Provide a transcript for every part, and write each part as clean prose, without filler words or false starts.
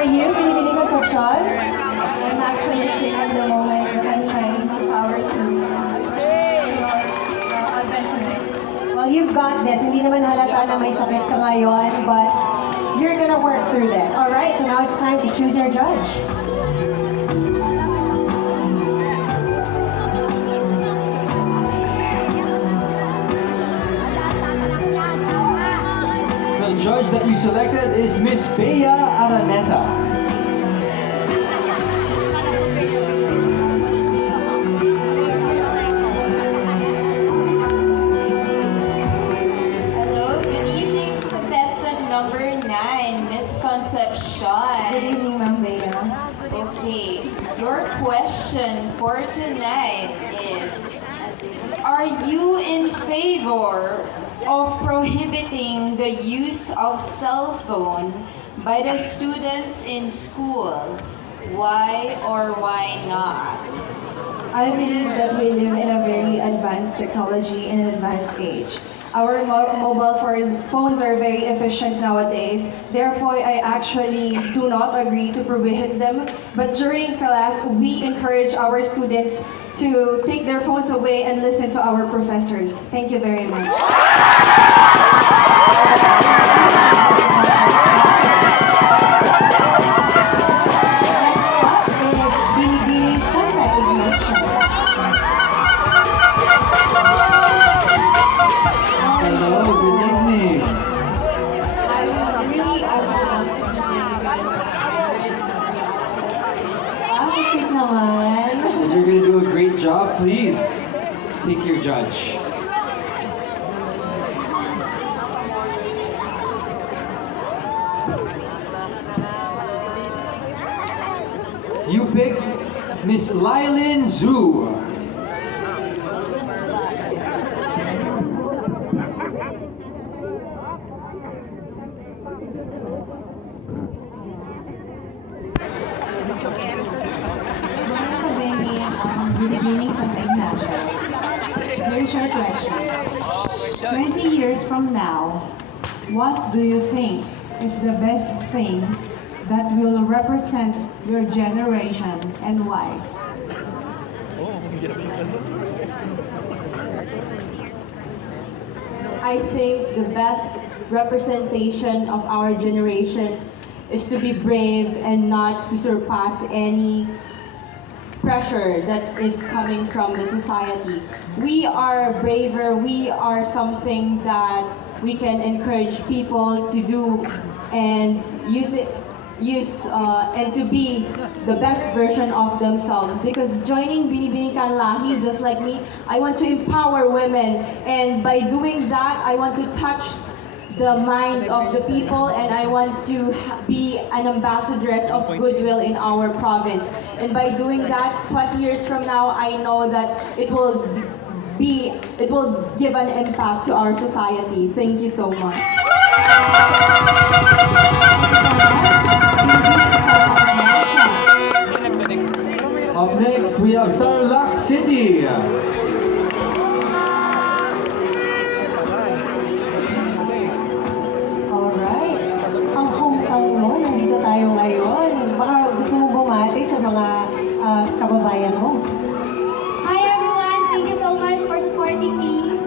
are you? Binibining Concepcion? I'm actually sick at the moment, but I'm trying to power through your event tonight. Well, you've got this. Hindi naman halata na may sakit ka ngayon, but you're gonna work through this. Alright, so now it's time to choose your judge. The judge that you selected is Miss Bea Araneta. Hello, good evening, contestant number 9, Miss Concepcion. Good evening, Ma'am Bea. Okay, your question for tonight is, are you in favor of prohibiting the use of cell phone by the students in school? Why or why not? I believe that we live in a very advanced technology in an advanced age. Our mobile phones are very efficient nowadays. Therefore, I actually do not agree to prohibit them. But during class, we encourage our students to take their phones away and listen to our professors. Thank you very much. Hello, good evening. And you're gonna do a great job. Please pick your judge. You picked Miss Lylin Zhu. Binibining sa Ignacio. Here's your question. 20 years from now, what do you think is the best thing that will represent your generation and why? I think the best representation of our generation is to be brave and not to surpass any pressure that is coming from the society. We are braver, we are something that we can encourage people to do and and to be the best version of themselves. Because joining Bb.Kanlahi, just like me, I want to empower women, and by doing that, I want to touch the minds of the people, and I want to be an ambassadress of goodwill in our province. And by doing that, 20 years from now, I know that it will give an impact to our society. Thank you so much. Up next, we have Tarlac City. Alright. Ang hometown mo, nandito tayo ngayon. Baka gusto mo bumati sa mga kababayan mo. Hi everyone, thank you so much for supporting me.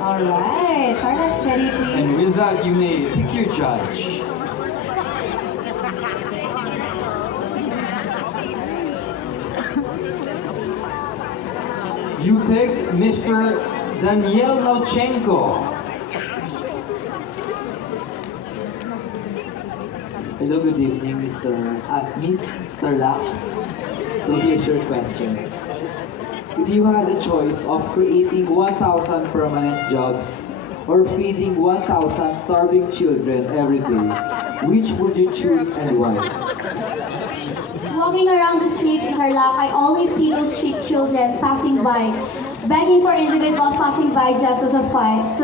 Alright. Tarlac City, please. And with that, you may pick your judge. You picked Mr. Daniel Lauchenko. Hello, good evening, Miss Tarlac. So here's your question. If you had a choice of creating 1,000 permanent jobs or feeding 1,000 starving children every day, which would you choose and why? Walking around the streets in Tarlac, I always see those street children passing by, begging for individuals passing by just to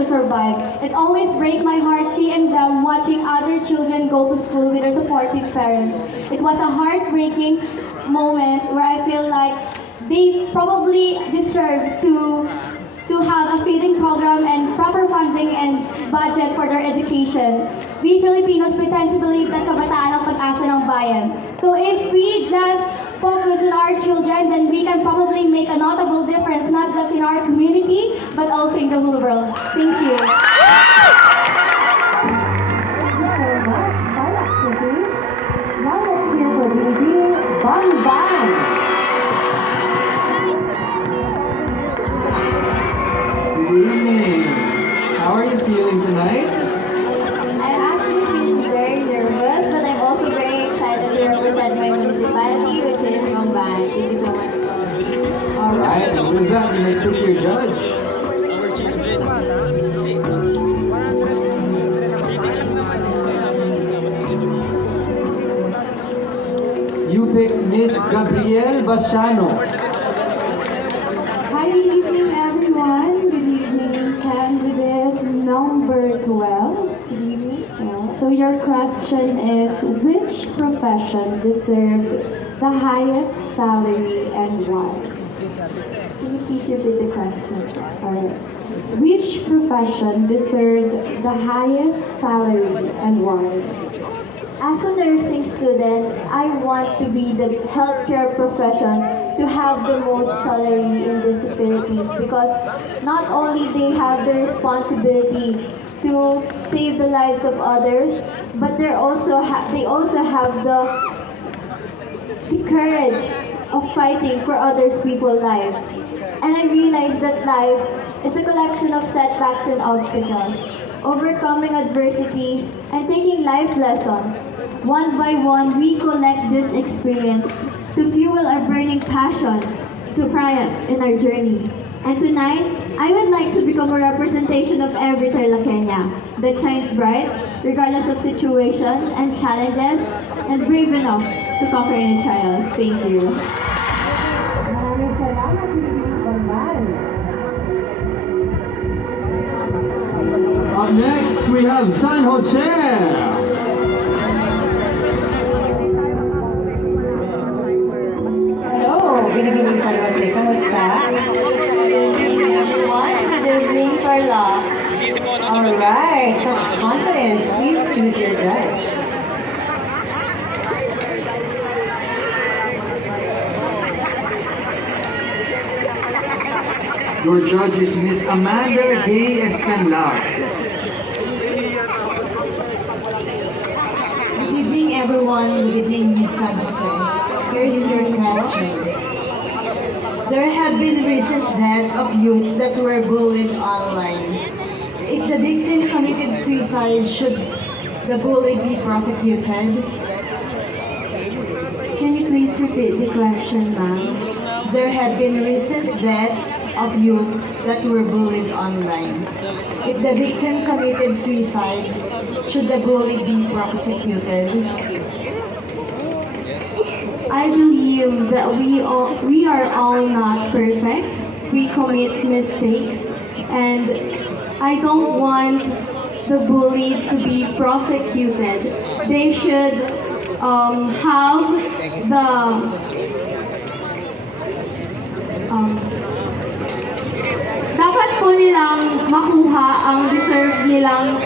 survive. It always breaks my heart seeing them watching other children go to school with their supportive parents. It was a heartbreaking moment where I feel like they probably deserve to have a feeding program and proper funding and budget for their education. We Filipinos, we tend to believe that kabataan ang pag-asa ng bayan. focus on our children, then we can probably make a notable difference, not just in our community, but also in the whole world. Thank you. Thank you so much, Carla. Now let's hear for Bb. Bang Bang. Good evening. How are you feeling tonight? I'm actually feeling very nervous, but I'm also very excited to represent my municipality, which is Mumbai. Thank you so much. Alright, and with that, you may pick your judge. You pick Miss Gabrielle Basiano. Hi, good evening, everyone. Good evening, candidate number 12. Good evening. So your question is, which profession deserved the highest salary and why? Can you please repeat the question? Alright. Which profession deserved the highest salary and why? As a nursing student, I want to be the healthcare profession to have the most salary in this Philippines, because not only they have the responsibility to save the lives of others, but they also have the courage of fighting for others people's lives. And I realized that life is a collection of setbacks and obstacles, overcoming adversities and taking life lessons. One by one, we collect this experience to fuel our burning passion to triumph in our journey. And tonight, I would like to become a representation of every Tarlaqueña that shines bright, regardless of situation and challenges, and brave enough to conquer any trials. Thank you. Maraming salamat, Bangban. Up next, we have San Jose. Hello, good evening, San Jose. Kamusta? Good evening, Carla. Alright, such confidence. Please choose your judge. Your judge is Miss Amanda Bb.Kanlahi. Good evening, everyone. Good evening, Miss San Jose. Here's your question. There have been recent deaths of youths that were bullied online. If the victim committed suicide, should the bully be prosecuted? Can you please repeat the question, ma'am? There have been recent deaths of youth that were bullied online. If the victim committed suicide, should the bully be prosecuted? I believe that we are all not perfect. We commit mistakes, and I don't want the bully to be prosecuted. They should have the dapat po nilang makuha ang deserve nilang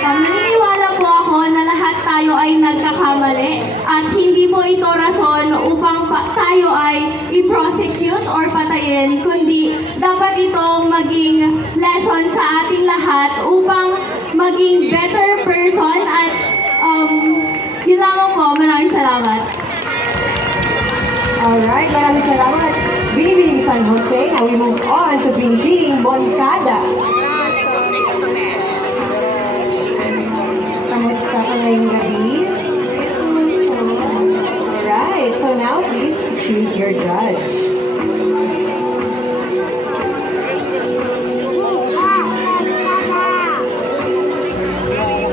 naniniwala po ako na lahat tayo ay nagkakamali at hindi po ito rason upang tayo ay i-prosecute or patayin, kundi dapat itong maging lesson sa ating lahat upang maging better person at yun lamang po. Maraming salamat. Alright, maraming salamat. Binibining San Jose. Now we move on to Binibining Moncada. Kamusta ka ngayong gabi? Alright, so now please choose your judge.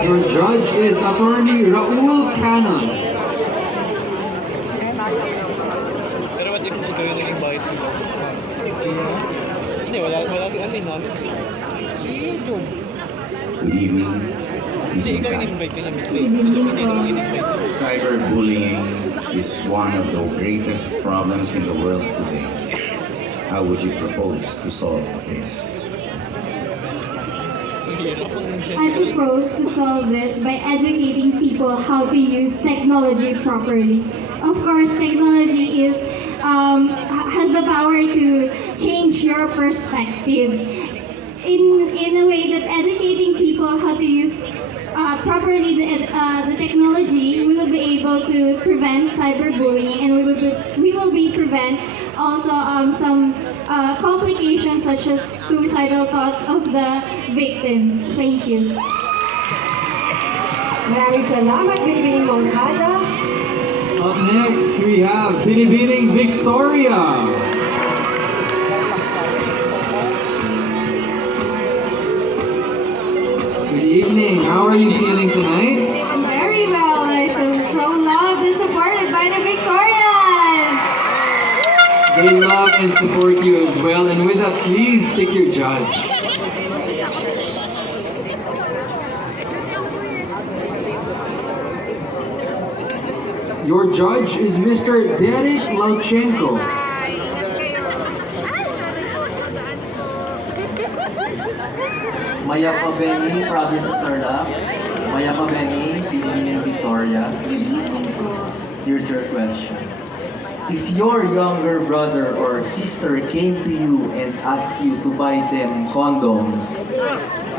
Your judge is Attorney Raul Cannon. Pero ba't ikaw yung naging bias nito? Hindi, wala si Andy namin. Si John. Good evening. Kasi ikaw in-invite ka niya, Miss Ray. Si John hindi naman in-invite. Cyberbullying is one of the greatest problems in the world today. How would you propose to solve this? I propose to solve this by educating people how to use technology properly. Of course, technology has the power to change your perspective in a way that educating people how to use properly the technology, we will be able to prevent cyberbullying, and we will be prevent also some complications such as suicidal thoughts of the victim. Thank you. Maraming salamat, Binibining Mongkada. Up next, we have Binibining Victoria. Good evening. How are you feeling tonight? Very well. I feel so loved and supported by the Victorians. They love and support you as well. And with that, please pick your judge. Your judge is Mr. Derek Lauchenko. Maya ka, Benny, province of Tarlac. Maya ka, Benny, Binibining Victoria. Here's your question. If your younger brother or sister came to you and asked you to buy them condoms,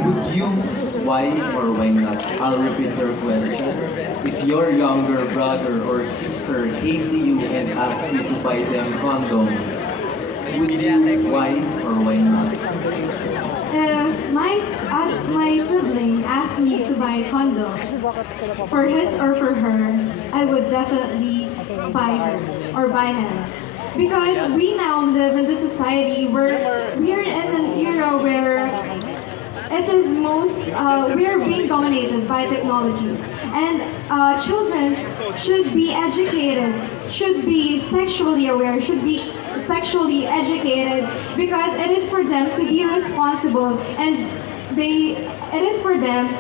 would you? Why or why not? I'll repeat your question. If your younger brother or sister came to you and asked you to buy them condoms, would you? Why or why not? If my sibling asked me to buy condoms for his or for her, I would definitely buy her or buy him. Because we now live in the society where we are in an era where it is we are being dominated by technologies, and children should be educated, should be sexually aware, should be sexually educated, because it is for them to be responsible, and it is for them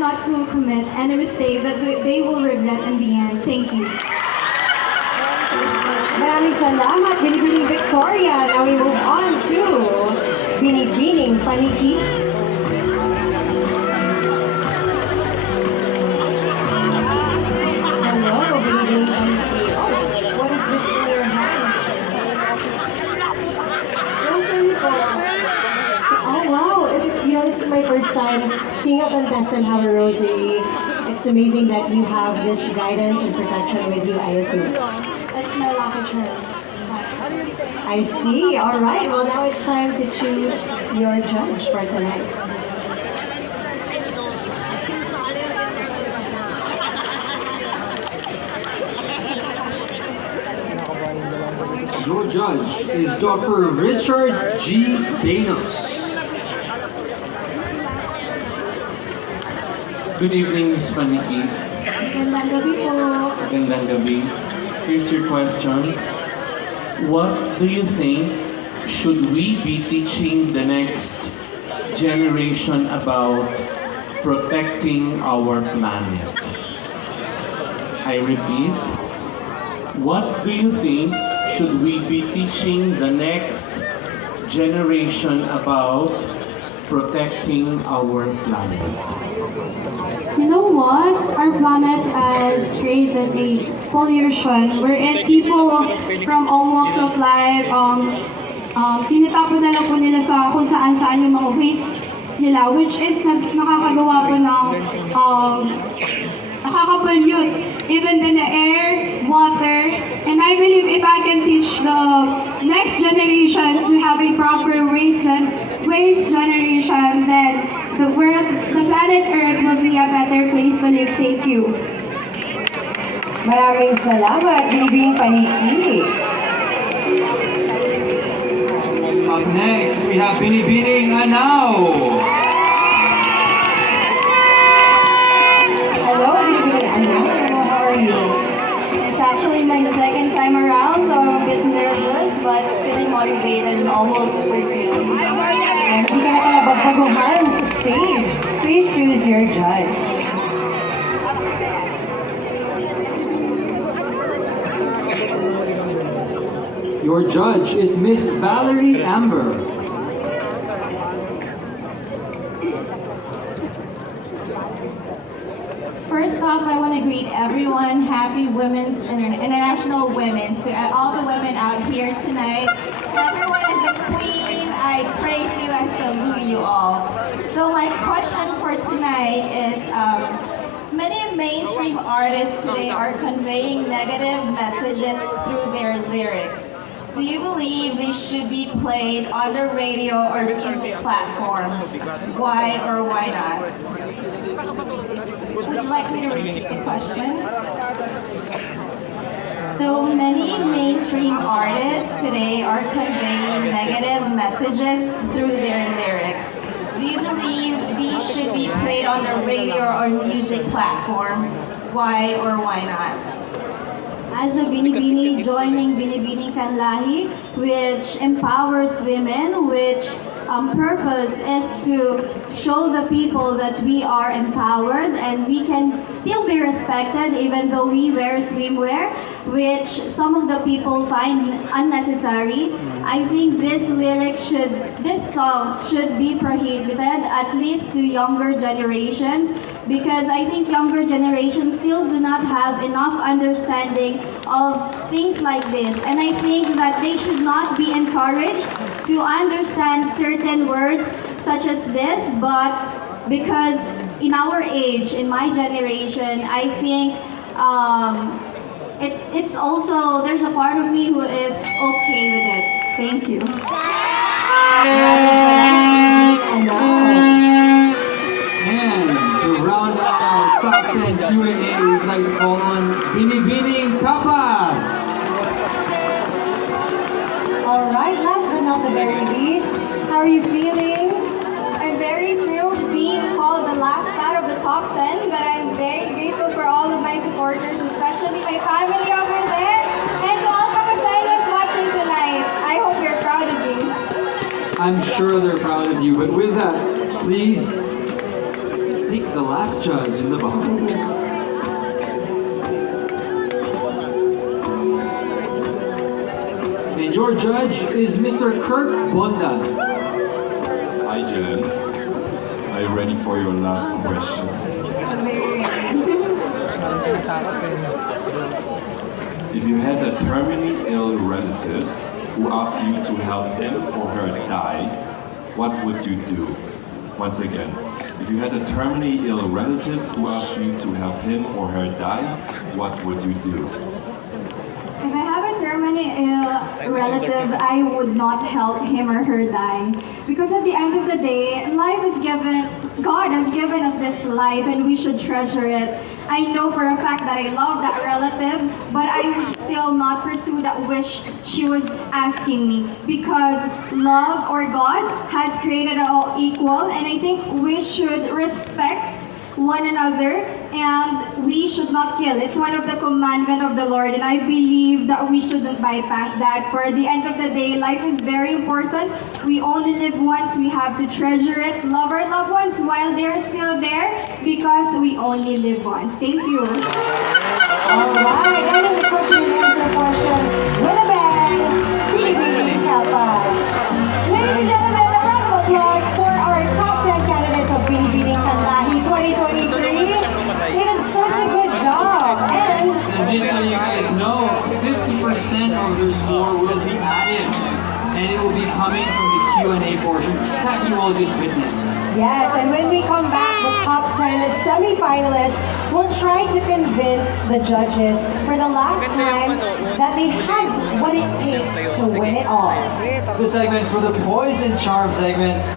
not to commit any mistake that they will regret in the end. Thank you. Maraming salamat, Binibining Victoria. Now we move on to Binibining Paniki. Hello, Binibining Paniki. Oh, what is this in your hand? Rosary po. Oh wow, this is my first time seeing a contestant and have a rosary. It's amazing that you have this guidance and protection with you, I assume. That's my lucky charm. I see. All right. Well, now it's time to choose your judge for tonight. Your judge is Dr. Richard G. Danos. Good evening, Ms. Paniki. Magandang gabi po. Magandang gabi. Here's your question. What do you think should we be teaching the next generation about protecting our planet? I repeat, what do you think should we be teaching the next generation about protecting our planet? You know what? Our planet has created a pollution wherein people from all walks of life, tinatapon na lang po nila sa kung saan-saan yung mga waste nila, which is nakakagawa po ng nakaka-pollute even in the air, water, and I believe if I can teach the next generation to have a proper waste generation, then the planet Earth will be a better place to live. Thank you. Maraming salamat, Binibining Paniki. Up next, we have Binibining Anao. Hello, Bb.Kanlahi. How are you? It's actually my second time around, so I'm a bit nervous, but feeling motivated and almost fulfilled. Hindi ka na kalabagbaguhan sa stage. Please choose your judge. Your judge is Miss Valerie Amber. off, I want to greet everyone. Happy International Women's to all the women out here tonight. Everyone is a queen. I praise you. I salute you all. So my question for tonight is, many mainstream artists today are conveying negative messages through their lyrics. Do you believe they should be played on the radio or music platforms? Why or why not? Would you like me to repeat the question? So many mainstream artists today are conveying negative messages through their lyrics. Do you believe these should be played on the radio or music platforms? Why or why not? As a Bb.Kanlahi, joining Bb.Kanlahi, which empowers women, which purpose is to show the people that we are empowered and we can still be respected even though we wear swimwear, which some of the people find unnecessary. I think these songs should be prohibited, at least to younger generations, because I think younger generations still do not have enough understanding of things like this. And I think that they should not be encouraged to understand certain words such as this, but because in our age, in my generation, I think it's also, there's a part of me who is okay with it. Thank you. And to round out our top 10 Q&A, we'd like to call on Bb.Kanlahi. Alright, last but not the very least, how are you feeling? I'm very thrilled being called the last part of the top 10, but I'm very grateful for all of my supporters, especially my family over there, and to all Kapasenos watching tonight. I hope you're proud of me. I'm sure they're proud of you, but with that, please pick the last judge in the box. And your judge is Mr. Kirk Bondan. Hi Jen, are you ready for your last question? If you had a terminally ill relative who asked you to help him or her die, what would you do? Once again, if you had a terminally ill relative who asked you to help him or her die, what would you do? If I have a terminally ill relative, I would not help him or her die. Because at the end of the day, God has given us this life and we should treasure it. I know for a fact that I love that relative, but I would still not pursue that wish she was asking me, because love or God has created all equal, and I think we should respect one another and we should not kill. It's one of the commandments of the Lord, and I believe that we shouldn't bypass that. For the end of the day, life is very important. We only live once. We have to treasure it, love our loved ones while they're still there, because we only live once. Thank you. Alright, and in the question and answer portion, with a bang, Bb.Kanlahi. Ladies and gentlemen, a round of applause for our top 10 candidates of Bb.Kanlahi 2023. They did such a good job. And just so you guys know, 50% of their score will be added, and it will be coming from the Q&A portion that you all just witnessed. yes, and when we come back, the top 10 semi-finalists will try to convince the judges for the last time that they have what it takes to win it all. The segment for the Poison Charm segment.